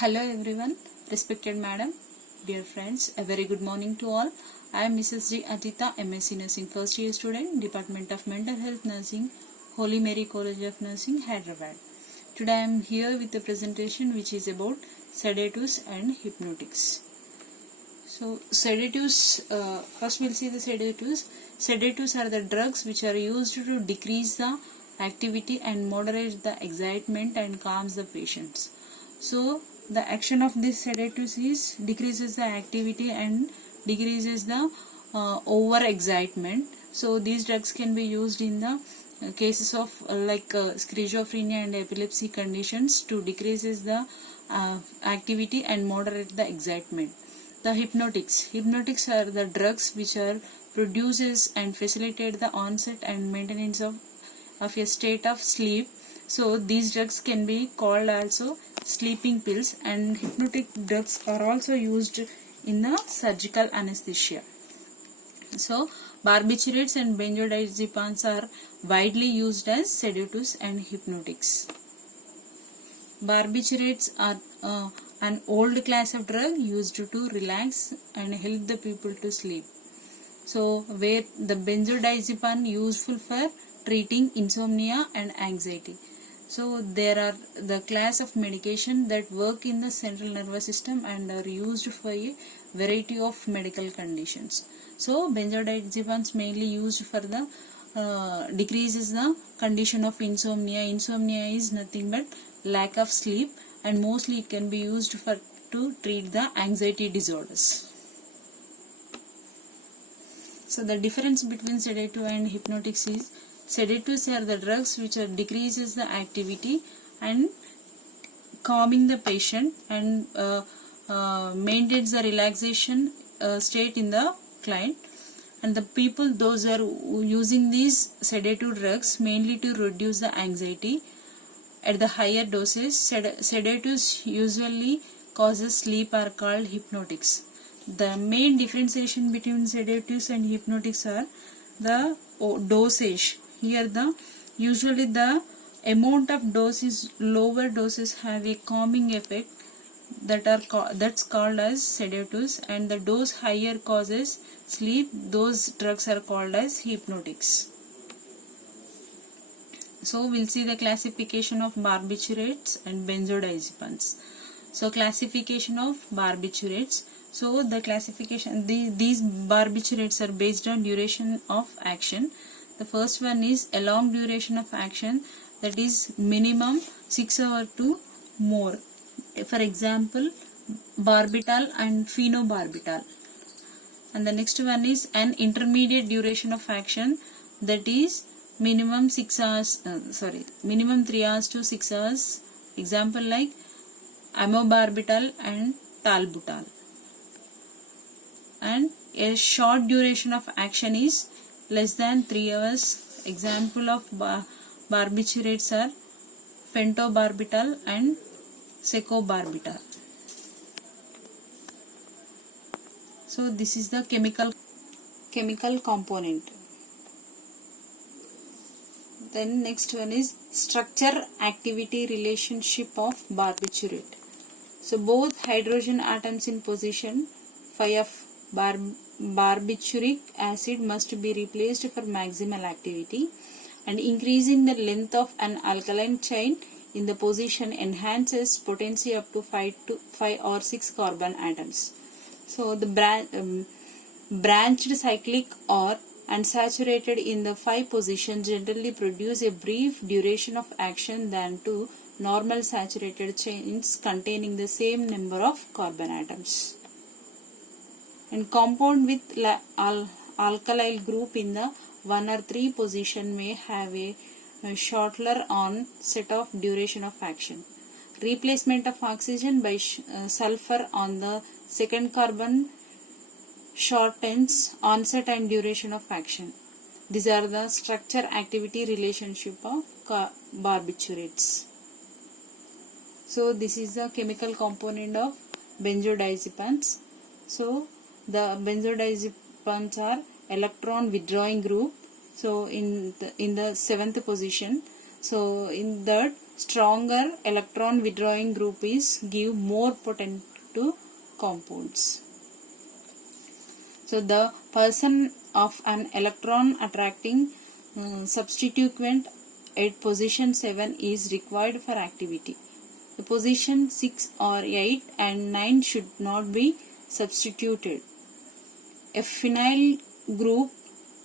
Hello everyone, respected madam, dear friends, a very good morning to all. I am Mrs. G. Adita, MSc Nursing first year student, Department of Mental Health Nursing, Holy Mary College of Nursing, Hyderabad. Today I am here with a presentation which is about sedatives and hypnotics. So sedatives, first we'll see the sedatives. Sedatives are the drugs which are used to decrease the activity and moderate the excitement and calms the patients. So the action of these sedatives is decreases the activity and decreases the over excitement. So these drugs can be used in the cases of schizophrenia and epilepsy conditions to decreases the activity and moderate the excitement. The hypnotics are the drugs which are produces and facilitate the onset and maintenance of a state of sleep. So these drugs can be called also sleeping pills, and hypnotic drugs are also used in the surgical anesthesia. So barbiturates and benzodiazepines are widely used as sedatives and hypnotics. Barbiturates are an old class of drug used to relax and help the people to sleep. So where the benzodiazepine useful for treating insomnia and anxiety. So there are the class of medication that work in the central nervous system and are used for a variety of medical conditions. So benzodiazepines mainly used for the decreases the condition of insomnia. Insomnia is nothing but lack of sleep, and mostly it can be used for to treat the anxiety disorders. So the difference between sedative and hypnotics is sedatives are the drugs which are decreases the activity and calming the patient and maintains the relaxation state in the client. And the people those are using these sedative drugs mainly to reduce the anxiety at the higher doses. Sedatives usually causes sleep are called hypnotics. The main differentiation between sedatives and hypnotics are the dosage. Here usually the amount of dose is lower. Doses have a calming effect that's called as sedatives, and the dose higher causes sleep. Those drugs are called as hypnotics. So we'll see the classification of barbiturates and benzodiazepines. So classification of barbiturates. So the classification, these barbiturates are based on duration of action. The first one is a long duration of action, that is minimum 6 hours to more. For example, barbital and phenobarbital. And the next one is an intermediate duration of action, that is minimum 3 hours to 6 hours. Example like amobarbital and talbutal. And a short duration of action is less than 3 hours. Example of barbiturates are pentobarbital and secobarbital. So this is the chemical component. Then next one is structure activity relationship of barbiturate. So both hydrogen atoms in position 5 of barbituric acid must be replaced for maximal activity, and increasing the length of an alkaline chain in the position enhances potency up to 5 or 6 carbon atoms. So the branched cyclic or unsaturated in the 5 position generally produce a brief duration of action than two normal saturated chains containing the same number of carbon atoms. And compound with alkyl group in the 1 or 3 position may have a shorter onset of duration of action. Replacement of oxygen by sulfur on the second carbon shortens onset and duration of action. These are the structure activity relationship of barbiturates. So this is the chemical component of benzodiazepines. So the benzodiazepines are electron withdrawing group. So in the 7th position. So in that stronger electron withdrawing group is give more potent to compounds. So the person of an electron attracting substituent at position 7 is required for activity. The position 6 or 8 and 9 should not be substituted. A phenyl group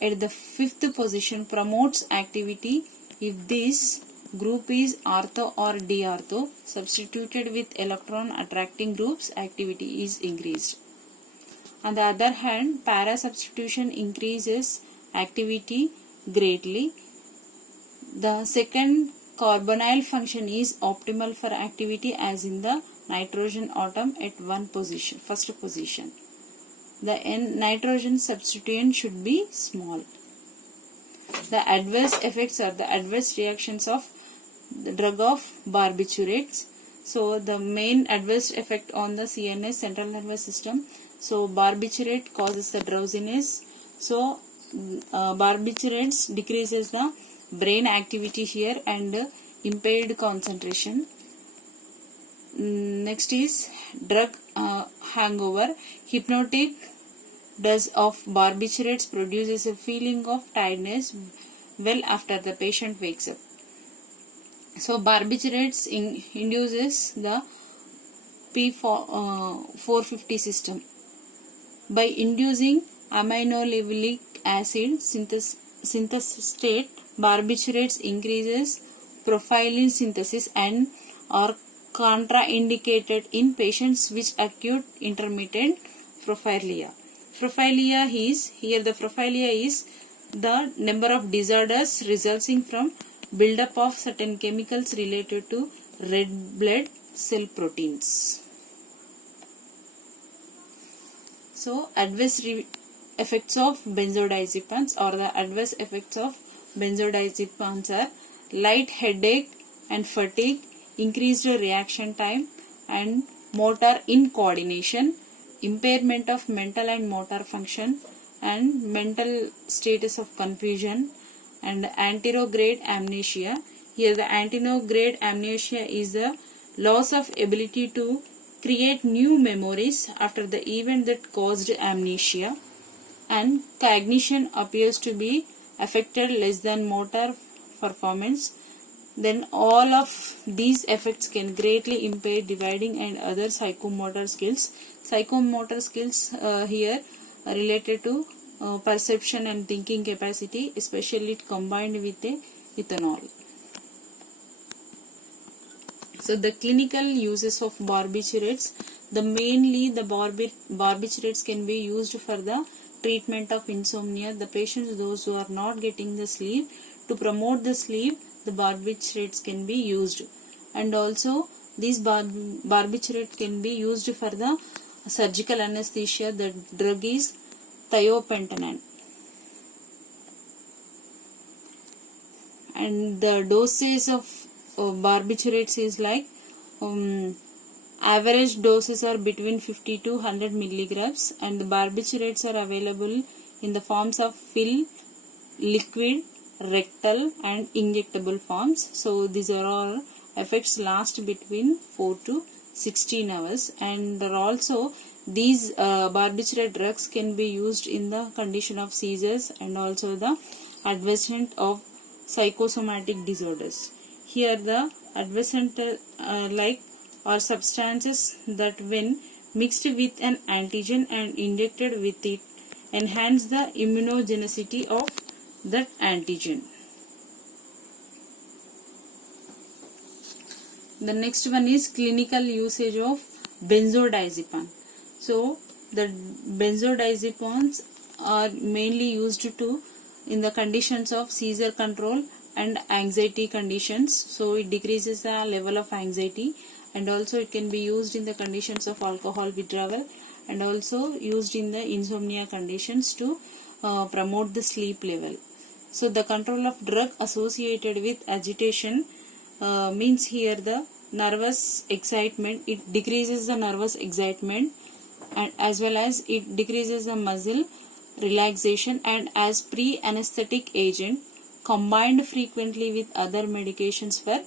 at the 5th position promotes activity if this group is ortho or diortho. Substituted with electron attracting groups, activity is increased. On the other hand, para substitution increases activity greatly. The second carbonyl function is optimal for activity as in the nitrogen atom at first position. The nitrogen substituent should be small. The adverse effects or the adverse reactions of the drug of barbiturates. So the main adverse effect on the CNS, central nervous system. So barbiturate causes the drowsiness. So barbiturates decreases the brain activity here and impaired concentration. Next is drug hangover. Hypnotic dose of barbiturates produces a feeling of tiredness well after the patient wakes up. So barbiturates induces the P450 system. By inducing aminolevelic acid synthesis state, barbiturates increases profilin synthesis and are contraindicated in patients with acute intermittent porphyria. Porphyria is, here the porphyria is the number of disorders resulting from buildup of certain chemicals related to red blood cell proteins. So adverse effects of benzodiazepines or the adverse effects of benzodiazepines are light headache and fatigue, increased reaction time and motor incoordination, impairment of mental and motor function and mental status of confusion, and anterograde amnesia. Here the anterograde amnesia is the loss of ability to create new memories after the event that caused amnesia, and cognition appears to be affected less than motor performance. Then all of these effects can greatly impair dividing and other psychomotor skills. Psychomotor skills here are related to perception and thinking capacity, especially combined with ethanol. So the clinical uses of barbiturates, mainly the barbiturates can be used for the treatment of insomnia. The patients, those who are not getting the sleep, to promote the sleep, the barbiturates can be used. And also these barbiturates can be used for the surgical anesthesia. The drug is thiopentanone. And the dosage of barbiturates is like average doses are between 50 to 100 milligrams, and the barbiturates are available in the forms of pill, liquid, rectal and injectable forms. So these are all effects last between 4 to 16 hours, and also these barbiturate drugs can be used in the condition of seizures and also the advancement of psychosomatic disorders. Here the advancement are substances that when mixed with an antigen and injected with it enhance the immunogenicity of that antigen. The next one is clinical usage of benzodiazepine. So the benzodiazepines are mainly used to in the conditions of seizure control and anxiety conditions. So it decreases the level of anxiety, and also it can be used in the conditions of alcohol withdrawal, and also used in the insomnia conditions to promote the sleep level. So the control of drug associated with agitation means here the nervous excitement. It decreases the nervous excitement, and as well as it decreases the muscle relaxation, and as pre-anesthetic agent combined frequently with other medications for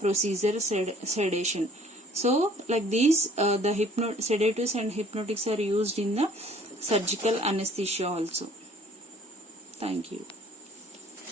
procedure, sedation. So like these the sedatives and hypnotics are used in the surgical anesthesia also. Thank you.